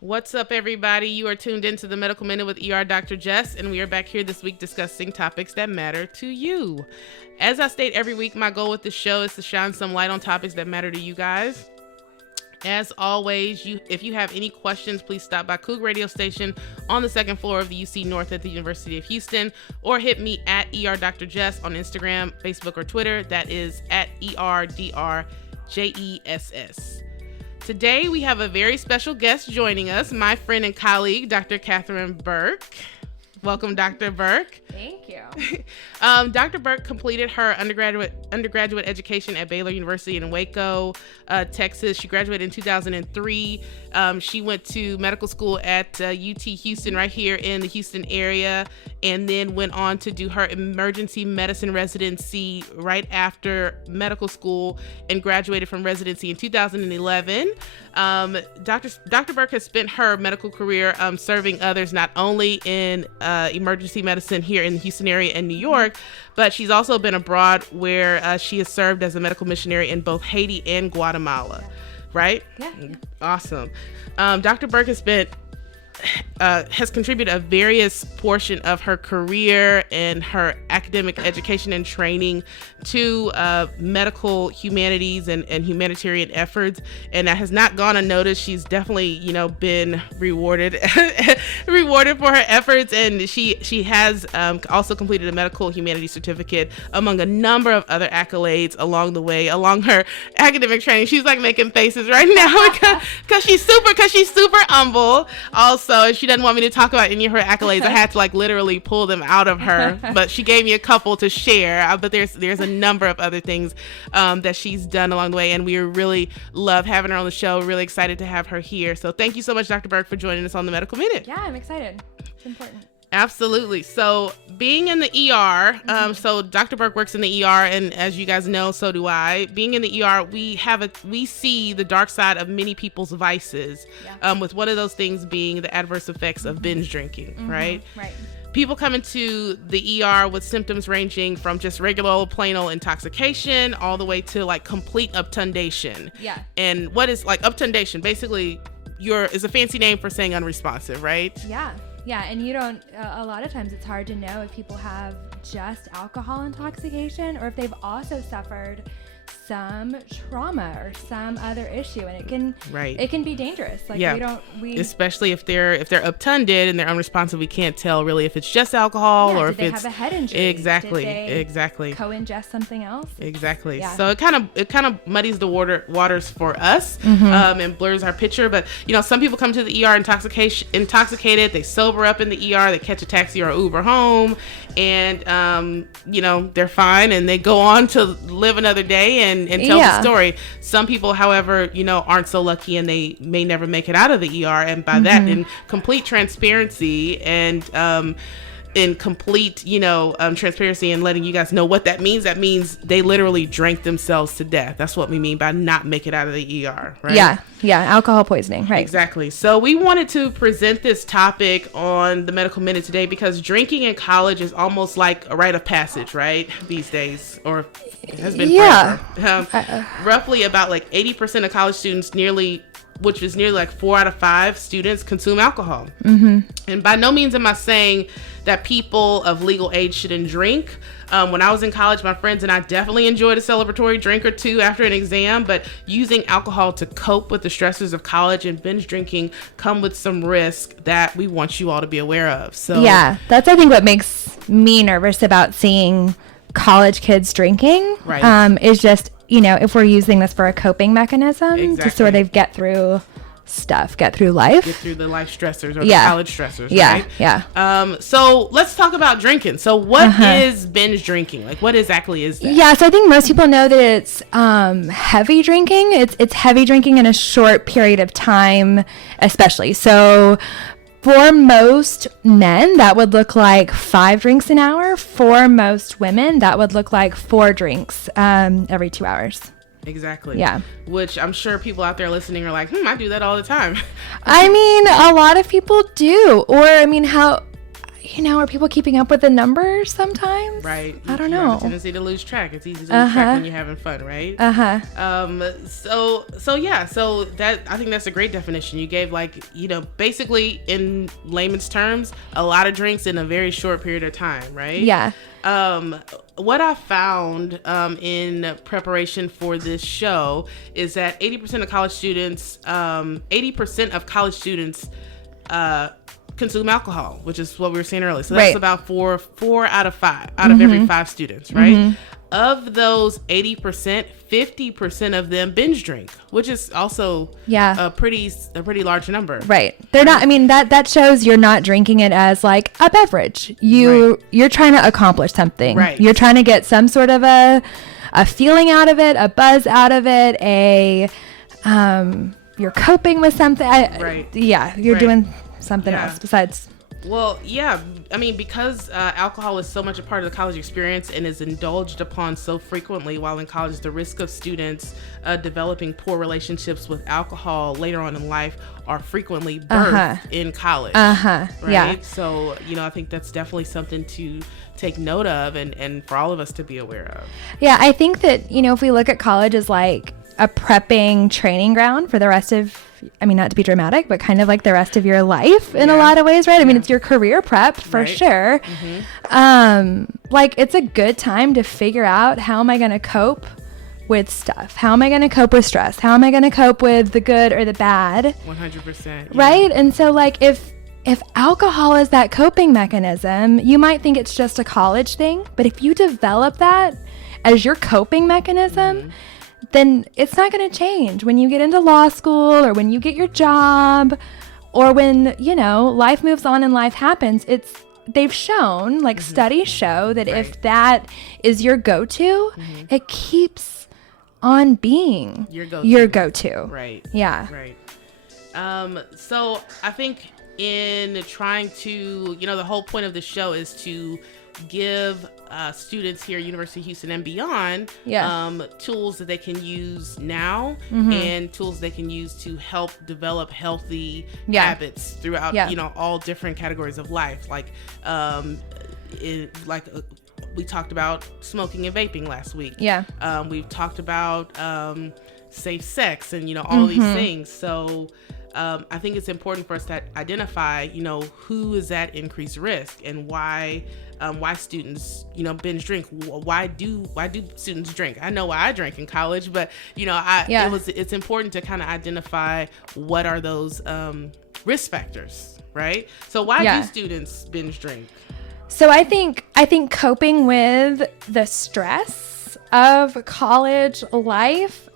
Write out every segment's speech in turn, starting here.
What's up, everybody? You are tuned into the Medical Minute with ER Dr. Jess, and we are back here this week discussing topics that matter to you. As I state every week, my goal with the show is to shine some light on topics that matter to you guys. As always, if you have any questions, please stop by Coug Radio Station on the second floor of the UC North at the University of Houston, or hit me at ER Dr. Jess on Instagram, Facebook, or Twitter. That is at ERDRJESS. Today, we have a very special guest joining us, my friend and colleague, Dr. Catherine Burke. Welcome, Dr. Burke. Thank you. Dr. Burke completed her undergraduate education at Baylor University in Waco, Texas. She graduated in 2003. She went to medical school at UT Houston right here in the Houston area, and then went on to do her emergency medicine residency right after medical school and graduated from residency in 2011. Dr. Burke has spent her medical career serving others not only in emergency medicine here in the Houston area and New York, but she's also been abroad where she has served as a medical missionary in both Haiti and Guatemala, right? Yeah. Awesome. Dr. Burke has contributed a various portion of her career and her academic education and training to medical humanities and humanitarian efforts, and that has not gone unnoticed. She's definitely, been rewarded for her efforts, and she has also completed a medical humanities certificate among a number of other accolades along the way, along her academic training. She's like making faces right now because she's super humble. Also, and she doesn't want me to talk about any of her accolades. I had to literally pull them out of her, but she gave me a couple to share. But there's a number of other things that she's done along the way, and we really love having her on the show. Really excited to have her here. So thank you so much, Dr. Burke, for joining us on the Medical Minute. Yeah, I'm excited. It's important. Absolutely. So being in the ER, so Dr. Burke works in the ER, and as you guys know, so do I. Being in the ER, we see the dark side of many people's vices, with one of those things being the adverse effects of binge drinking, right? Right. People come into the ER with symptoms ranging from just regular old plain old intoxication all the way to complete obtundation. Yeah. And what is obtundation? Basically, is a fancy name for saying unresponsive, right? Yeah. Yeah, and you don't, a lot of times it's hard to know if people have just alcohol intoxication or if they've also suffered some trauma or some other issue, and it can be dangerous. Especially if they're obtunded and they're unresponsive, we can't tell really if it's just alcohol or if they have a head injury. Exactly. Co-ingest something else. Exactly. Yeah. So it kind of muddies the waters for us, and blurs our picture. But some people come to the ER intoxicated. They sober up in the ER. They catch a taxi or Uber home, and they're fine, and they go on to live another day and tell the story. Some people, however, aren't so lucky, and they may never make it out of the ER. And by that, in complete transparency and in complete, transparency and letting you guys know what that means they literally drank themselves to death. That's what we mean by not make it out of the ER, right? Yeah, alcohol poisoning, right? Exactly. So we wanted to present this topic on the Medical Minute today because drinking in college is almost like a rite of passage, right? These days, or it has been forever. Roughly about 80% of college students, which is nearly 4 out of 5 students, consume alcohol. And by no means am I saying that people of legal age shouldn't drink. When I was in college, my friends and I definitely enjoyed a celebratory drink or two after an exam, but using alcohol to cope with the stresses of college and binge drinking come with some risk that we want you all to be aware of. So yeah, that's I think what makes me nervous about seeing college kids drinking, right. Is just, if we're using this for a coping mechanism to sort of get through life. Get through the life stressors or the college stressors, right? Yeah. So let's talk about drinking. So what is binge drinking? What exactly is that? Yeah, so I think most people know that it's heavy drinking. It's heavy drinking in a short period of time, especially. So for most men, that would look like 5 drinks an hour. For most women, that would look like 4 drinks every 2 hours. Exactly. Yeah. Which I'm sure people out there listening are like, I do that all the time. I mean, a lot of people do. Or, are people keeping up with the numbers sometimes? Right. I don't You have know. a tendency to lose track. It's easy to lose track when you're having fun, right? So that, I think that's a great definition. You gave, like, basically in layman's terms, a lot of drinks in a very short period of time, right? Yeah. What I found in preparation for this show is that 80% of college students, consume alcohol, which is what we were saying earlier. So that's about four out of five out of every 5 students, right? Of those 80%, 50% of them binge drink, which is also a pretty large number. Right. They're not, I mean, that shows you're not drinking it as like a beverage. You're trying to accomplish something. Right. You're trying to get some sort of a feeling out of it, a buzz out of it, you're coping with something. You're doing something else besides. Well, yeah, I mean, because alcohol is so much a part of the college experience and is indulged upon so frequently while in college, the risk of students developing poor relationships with alcohol later on in life are frequently birthed in college. Right? Yeah. So, I think that's definitely something to take note of and for all of us to be aware of. Yeah, I think that, if we look at college as like a prepping training ground for the rest of, not to be dramatic, but kind of like the rest of your life in a lot of ways, right? I mean, it's your career prep for sure. Like, it's a good time to figure out, how am I going to cope with stuff? How am I going to cope with stress? How am I going to cope with the good or the bad? 100%. Right? And so, like, if alcohol is that coping mechanism, you might think it's just a college thing, but if you develop that as your coping mechanism, then it's not going to change when you get into law school or when you get your job or when, life moves on and life happens. They've shown, like studies show that if that is your go-to, it keeps on being your go-to. Right. Yeah. Right. So I think in trying to, the whole point of the show is to give students here at University of Houston and beyond tools that they can use now and tools they can use to help develop healthy habits throughout all different categories of life, like we talked about smoking and vaping last week. We've talked about safe sex and all of these things. So I think it's important for us to identify, who is at increased risk and why students, binge drink. Why do students drink? I know why I drank in college, but it's important to kind of identify what are those risk factors, right? So why do students binge drink? So I think coping with the stress of college life,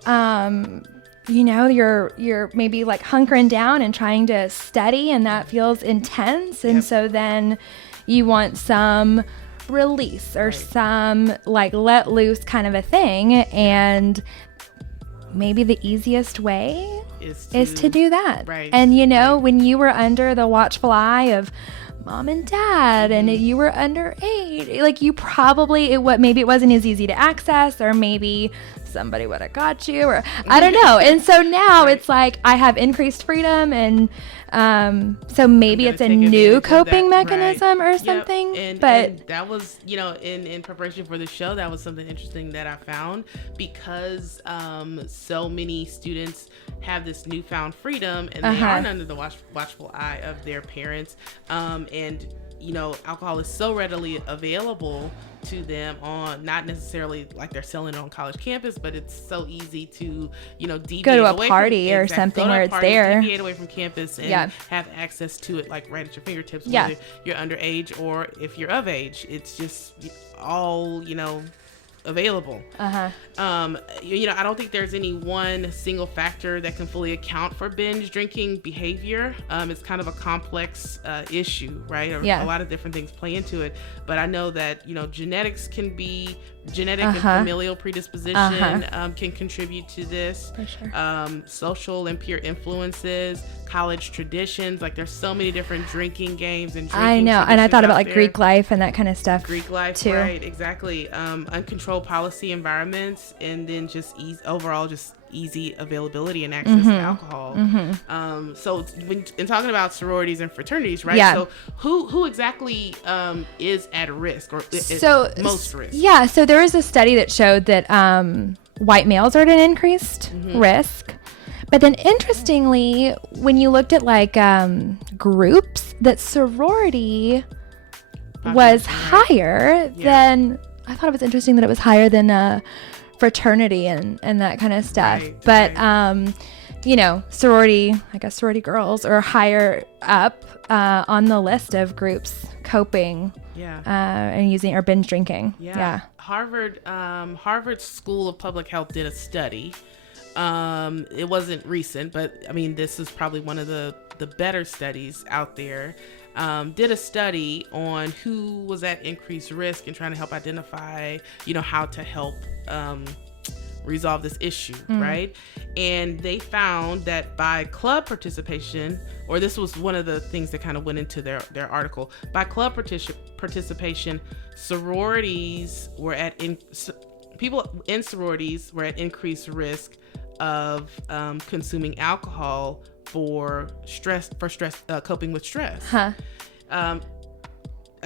you're maybe like hunkering down and trying to study, and that feels intense. And so then you want some release or some like let loose kind of a thing. And maybe the easiest way is to do that. Right. And when you were under the watchful eye of mom and dad and you were underage, like you probably, maybe it wasn't as easy to access, or maybe somebody would have got you, or I don't know. And so now it's like I have increased freedom, and so maybe it's a new coping mechanism or something. And that was, in preparation for the show, that was something interesting that I found, because so many students have this newfound freedom and they aren't under the watchful eye of their parents, and alcohol is so readily available to them on, not necessarily like they're selling it on college campus, but it's so easy to deviate go to a away party from, or something where it's there, deviate away from campus and have access to it like right at your fingertips, whether you're underage or if you're of age. It's just all available. I don't think there's any one single factor that can fully account for binge drinking behavior. It's kind of a complex issue, right? A lot of different things play into it, but I know that genetics can be and familial predisposition can contribute to this. For sure. Social and peer influences, college traditions, like there's so many different drinking games and drinking I know, and I thought about like there. Greek life and that kind of stuff. Greek life too. Right, exactly. Uncontrolled policy environments, and then just easy availability and access to alcohol. So when in talking about sororities and fraternities, right? Yeah. So who exactly is at risk or most risk? Yeah. So there was a study that showed that white males are at an increased risk. But then interestingly, when you looked at like groups, that sorority was higher than, I thought it was interesting that it was higher than fraternity and that kind of stuff. Right, but, you know, sorority girls are higher up on the list of groups coping and using or binge drinking. Yeah. Harvard School of Public Health did a study. It wasn't recent, but I mean, this is probably one of the better studies out there. Did a study on who was at increased risk and trying to help identify, you know, how to help resolve this issue, right? And they found that by club participation, or this was one of the things that kind of went into their article, by club participation, sororities were people in sororities were at increased risk of consuming alcohol for coping with stress. I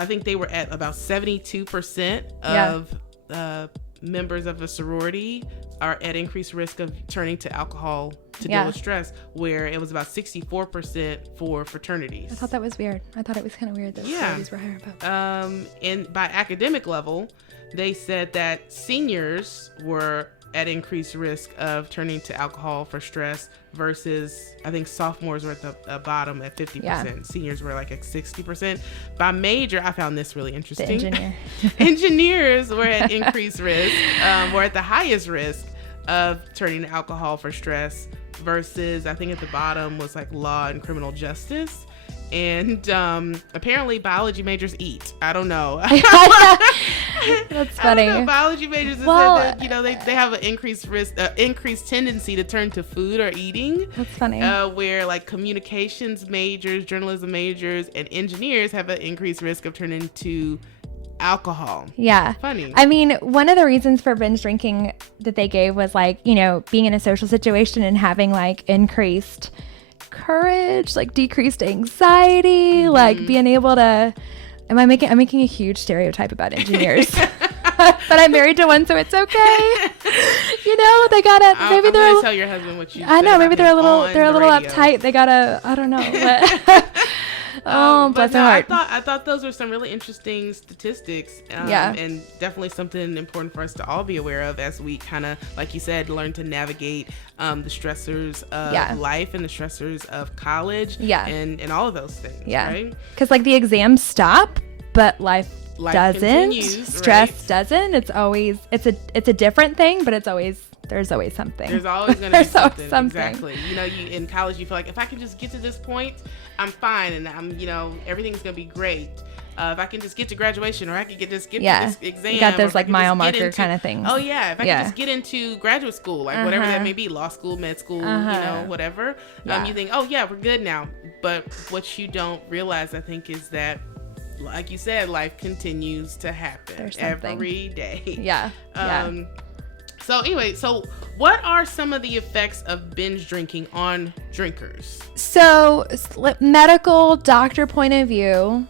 think they were at about 72% of members of a sorority are at increased risk of turning to alcohol to deal with stress, where it was about 64% for fraternities. I thought that was weird. I thought it was kind of weird that sororities were higher above. And by academic level, they said that seniors were at increased risk of turning to alcohol for stress versus, I think sophomores were at the bottom at 50%. Seniors were like at 60%. By major, I found this really interesting. Engineers were at increased risk, were at the highest risk of turning to alcohol for stress versus, I think at the bottom was like law and criminal justice. And apparently biology majors eat. I don't know. That's funny. I don't know. Biology majors said that, you know, they have an increased risk, increased tendency to turn to food or eating. That's funny. Where like communications majors, journalism majors, and engineers have an increased risk of turning to alcohol. Yeah. Funny. I mean, one of the reasons for binge drinking that they gave was like, you know, being in a social situation and having like increased courage, like decreased anxiety, like being able to, I'm making a huge stereotype about engineers. But I'm married to one, so it's okay. You know, they gotta, maybe they're, tell your husband what you I know, maybe they're a little radio. uptight. They gotta, I don't know. But, bless their heart. I thought those were some really interesting statistics. And definitely something important for us to all be aware of as we kind of, like you said, learn to navigate the stressors of life and the stressors of college. And all of those things. Right? Because like the exams stop, but life doesn't. Continues, stress doesn't. It's always, it's a different thing, but there's always something. There's always going to be something. Something. Exactly. You know, in college, you feel like if I can just get to this point, I'm fine, and I'm, you know, everything's going to be great. If I can just get to graduation, or I can get to this exam. You got those like mile marker kind of things. Oh yeah, if I can just get into graduate school, like whatever that may be, law school, med school, you know, whatever. You think, oh yeah, we're good now. But what you don't realize, I think, is that, like you said, life continues to happen every day. So anyway, what are some of the effects of binge drinking on drinkers? So, medical doctor point of view,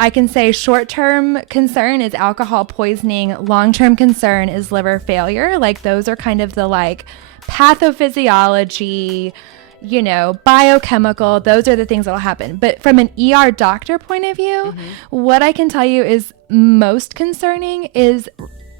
I can say short-term concern is alcohol poisoning. Long-term concern is liver failure. Like those are kind of the like pathophysiology, you know, biochemical. Those are the things that will happen. But from an ER doctor point of view, what I can tell you is most concerning is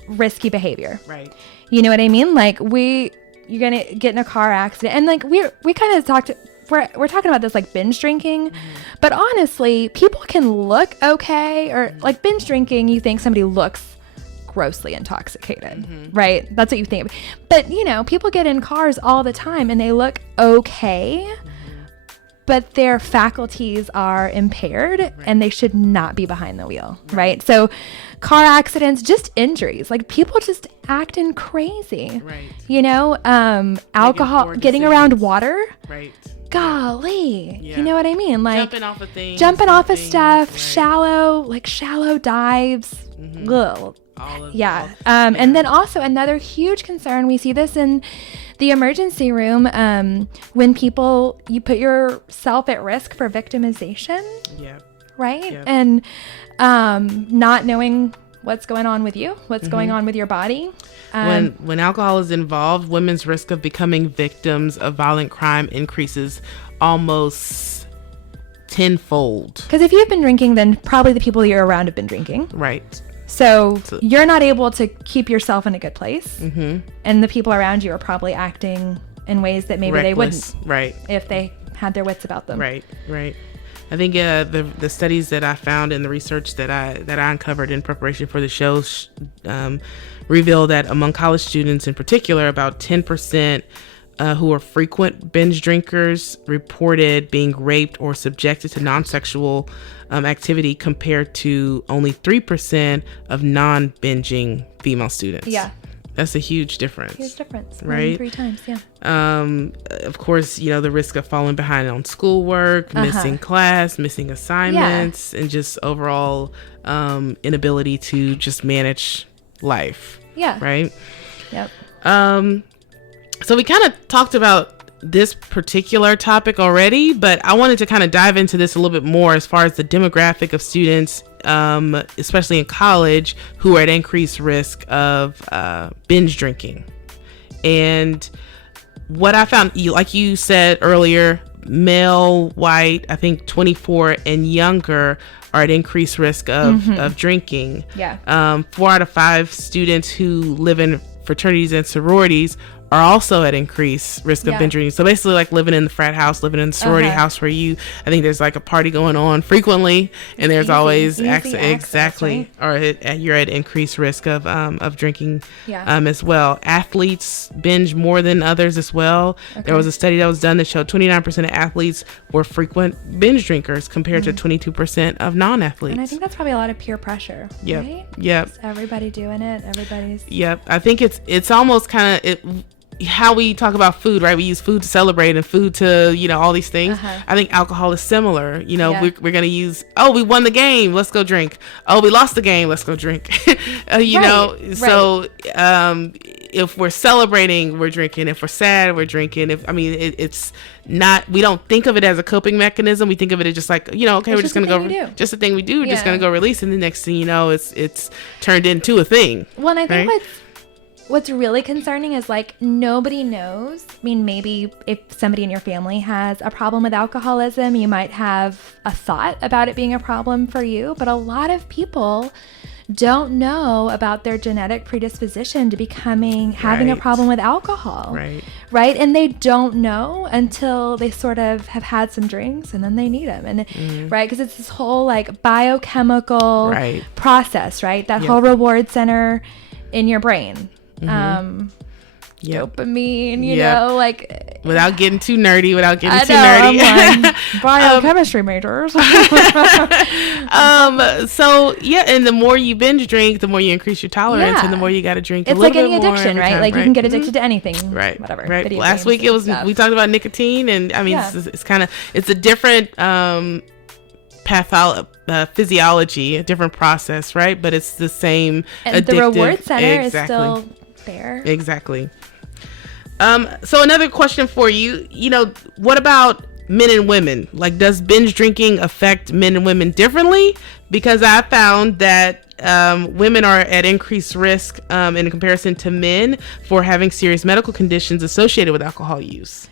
risky behavior. Right. You know what I mean? Like you're gonna get in a car accident, and like we kind of talked. We're talking about this like binge drinking, but honestly, people can look okay, or like binge drinking, you think somebody looks grossly intoxicated, right? That's what you think. But you know, people get in cars all the time and they look okay, but their faculties are impaired and they should not be behind the wheel, right? So car accidents, just injuries, like people just acting crazy, you know, alcohol, getting around water, golly, you know what I mean? Like jumping off of stuff, shallow dives. And then also another huge concern, we see this in the emergency room, when you put yourself at risk for victimization. Yeah. Right. Yep. And not knowing what's going on with you, what's going on with your body. When alcohol is involved, women's risk of becoming victims of violent crime increases almost tenfold. Because if you've been drinking, then probably the people you're around have been drinking. Right. So you're not able to keep yourself in a good place. Mm-hmm. And the people around you are probably acting in ways that maybe Reckless. They wouldn't. Right. If they had their wits about them. Right. I think the studies that I found and the research that I uncovered in preparation for the show reveal that among college students in particular, about 10% who are frequent binge drinkers reported being raped or subjected to non-sexual activity, compared to only 3% of non-binging female students. Yeah. That's a huge difference. Right? 3 times, yeah. Of course, the risk of falling behind on schoolwork, missing class, missing assignments, and just overall inability to just manage life. Yeah. Right? Yep. So we kind of talked about this particular topic already, but I wanted to kind of dive into this a little bit more as far as the demographic of students, especially in college, who are at increased risk of binge drinking. And what I found, like you said earlier, male, white, I think 24 and younger are at increased risk of drinking. Yeah. 4 out of 5 students who live in fraternities and sororities are also at increased risk of binge drinking. So basically, like living in the frat house, living in the sorority house, where I think there's like a party going on frequently, and there's always access, exactly, right? Or you're at increased risk of drinking as well. Athletes binge more than others as well. Okay. There was a study that was done that showed 29% of athletes were frequent binge drinkers compared to 22% of non-athletes. And I think that's probably a lot of peer pressure. Yep. Right? Yep. Just everybody doing it. Everybody's. Yep. I think it's almost kind of how we talk about food, right? We use food to celebrate and food to, all these things. I think alcohol is similar. We're going to use, we won the game, let's go drink. Oh, we lost the game, let's go drink. Right. So if we're celebrating, we're drinking. If we're sad, we're drinking. It's not, we don't think of it as a coping mechanism. We think of it as just like, okay, we're just going to go, just a thing we do. We're just going to go release. And the next thing you know, it's turned into a thing. Well, and I think what's really concerning is like nobody knows. I mean, maybe if somebody in your family has a problem with alcoholism, you might have a thought about it being a problem for you. But a lot of people don't know about their genetic predisposition to having a problem with alcohol. Right. And they don't know until they sort of have had some drinks and then they need them. And right. Because it's this whole like biochemical process, right? That whole reward center in your brain. Dopamine, you know, like without getting too nerdy, I'm like, biochemistry majors. So and the more you binge drink, the more you increase your tolerance, and the more you got to drink. It's a little like any bit more addiction, right? Like you can get addicted to anything, whatever. Right. Last week we talked about nicotine, and I mean it's a different physiology, a different process, right? But it's the same. And the reward center is still there. Exactly. So another question for you, what about men and women? Like, does binge drinking affect men and women differently? Because I found that women are at increased risk in comparison to men for having serious medical conditions associated with alcohol use.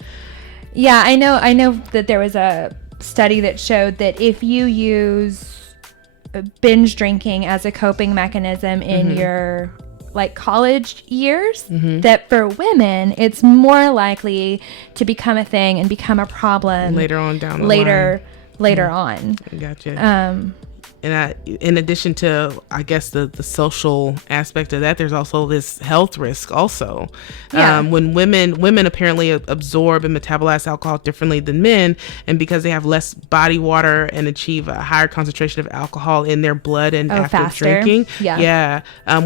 Yeah, I know that there was a study that showed that if you use binge drinking as a coping mechanism in your like college years, that for women it's more likely to become a thing and become a problem later on down the line. Later on. Gotcha. And in addition to, I guess, the social aspect of that, there's also this health risk also. When women apparently absorb and metabolize alcohol differently than men, and because they have less body water and achieve a higher concentration of alcohol in their blood and after faster. drinking,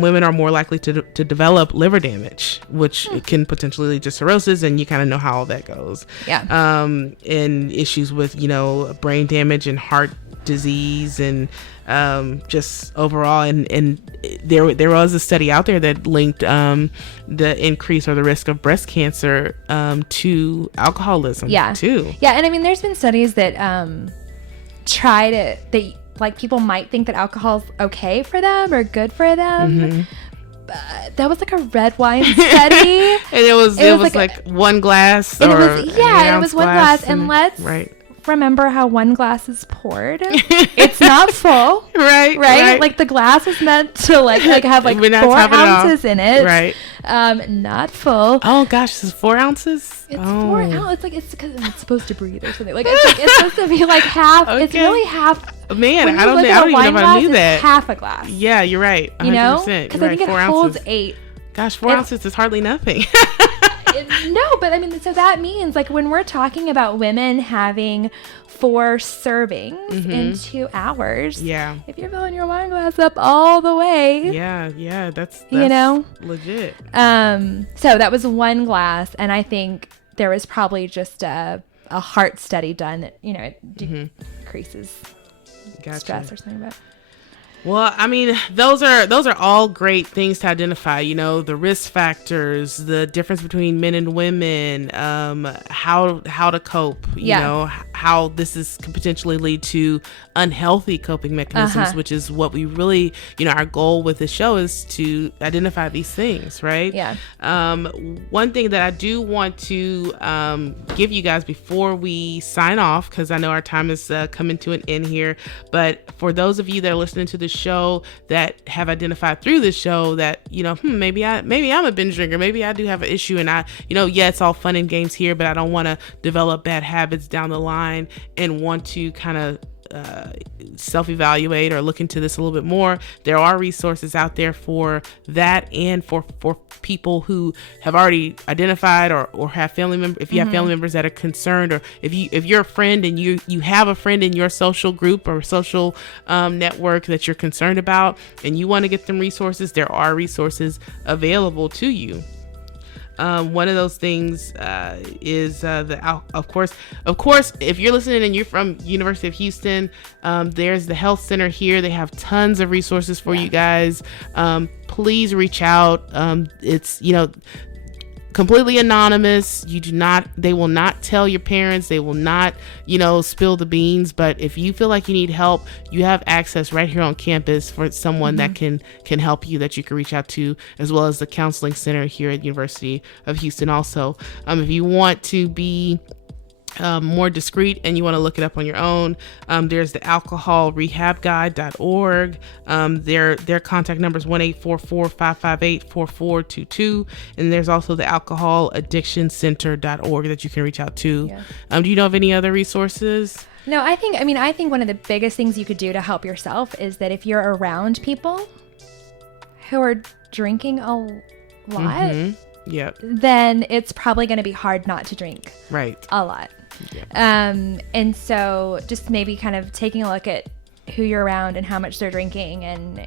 women are more likely to develop liver damage, which can potentially lead to cirrhosis, and you kind of know how all that goes. And issues with, brain damage and heart disease and just overall. And there was a study out there that linked the increase or the risk of breast cancer to alcoholism too. Yeah, and I mean, there's been studies that like people might think that alcohol's okay for them or good for them. But that was like a red wine study. And it was like one glass and or it was one glass. And let's remember how one glass is poured. It's not full. Right? Like the glass is meant to like have like 4 ounces in it. Right. Not full. Oh gosh, this is 4 ounces? It's 4 ounces. It's like, it's because it's supposed to breathe or something. Like it's supposed to be like half. Okay. It's really half. Man, I don't even know if I knew that. Half a glass. Yeah, you're right. 100%. You know? Because I think it holds 8. Gosh, 4 ounces is hardly nothing. No, but I mean, so that means like when we're talking about women having 4 servings in 2 hours. Yeah. If you're filling your wine glass up all the way. Yeah, that's you know, legit. So that was one glass, and I think there was probably just a heart study done that, you know, it decreases stress or something. But well, I mean, those are all great things to identify, you know, the risk factors, the difference between men and women, how to cope, you know, how this can potentially lead to unhealthy coping mechanisms, which is what we really, you know, our goal with the show is to identify these things, right? Yeah. One thing that I do want to give you guys before we sign off, because I know our time is coming to an end here, but for those of you that are listening to the show that have identified through this show that, you know, maybe I'm a binge drinker, maybe I do have an issue, and I, you know, it's all fun and games here, but I don't want to develop bad habits down the line and want to kind of self-evaluate or look into this a little bit more. There are resources out there for that, and for people who have already identified or have family members. If you have family members that are concerned, or if you're a friend and you have a friend in your social group or social network that you're concerned about and you want to get them resources, there are resources available to you. One of those things is of course, if you're listening and you're from University of Houston, there's the health center here. They have tons of resources for you guys. Please reach out. It's, you know, completely anonymous. They will not tell your parents. They will not, you know, spill the beans. But if you feel like you need help, you have access right here on campus for someone that can help you, that you can reach out to, as well as the counseling center here at University of Houston. Also, if you want to be more discreet and you want to look it up on your own, there's the alcoholrehabguide.org. Their contact number is 1-844-558-4422, and there's also the alcoholaddictioncenter.org that you can reach out to. Do you know of any other resources? No, I think one of the biggest things you could do to help yourself is that if you're around people who are drinking a lot, then it's probably going to be hard not to drink a lot. And so just maybe kind of taking a look at who you're around and how much they're drinking and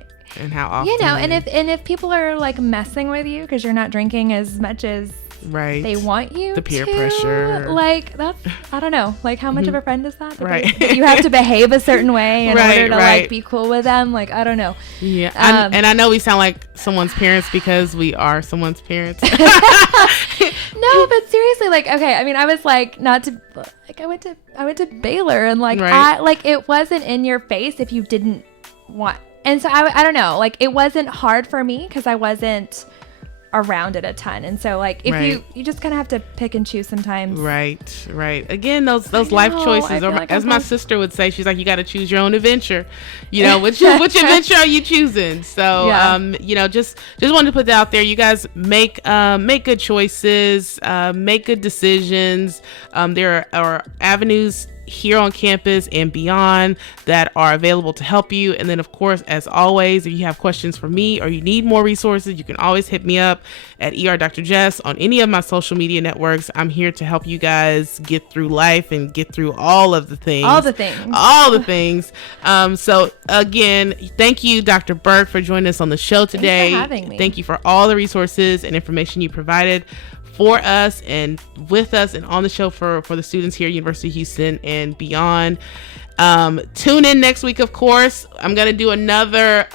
how often, you know, and if people are like messing with you because you're not drinking as much as they want you the peer to, pressure, like that's, I don't know, like how much of a friend is that? That you have to behave a certain way in order to like be cool with them. Like, I don't know. Yeah. And I know we sound like someone's parents because we are someone's parents. No, but seriously, like, okay, I mean, I was like, not to, like, I went to Baylor, and like, it wasn't in your face if you didn't want. And so I don't know, like, it wasn't hard for me because I wasn't around it a ton. And so like, if you just kind of have to pick and choose sometimes. Right. Again, those life choices, or like as my sister would say, she's like, you got to choose your own adventure. You know, which adventure are you choosing? So, you know, just wanted to put that out there. You guys make good choices, make good decisions. There are avenues here on campus and beyond that are available to help you. And then, of course, as always, if you have questions for me or you need more resources, you can always hit me up at Dr. Jess on any of my social media networks. I'm here to help you guys get through life and get through all the things. So again, thank you, Dr. Burke, for joining us on the show today. Thanks for having me. Thank you for all the resources and information you provided for us and with us and on the show for the students here at University of Houston and beyond. Tune in next week, of course. I'm gonna do another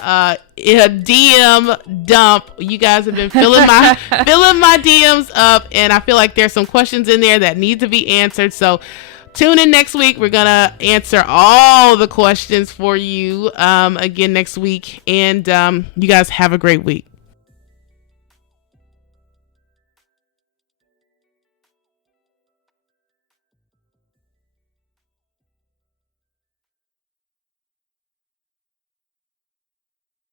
DM dump. You guys have been filling my DMs up, and I feel like there's some questions in there that need to be answered. So tune in next week. We're gonna answer all the questions for you again next week, and you guys have a great week.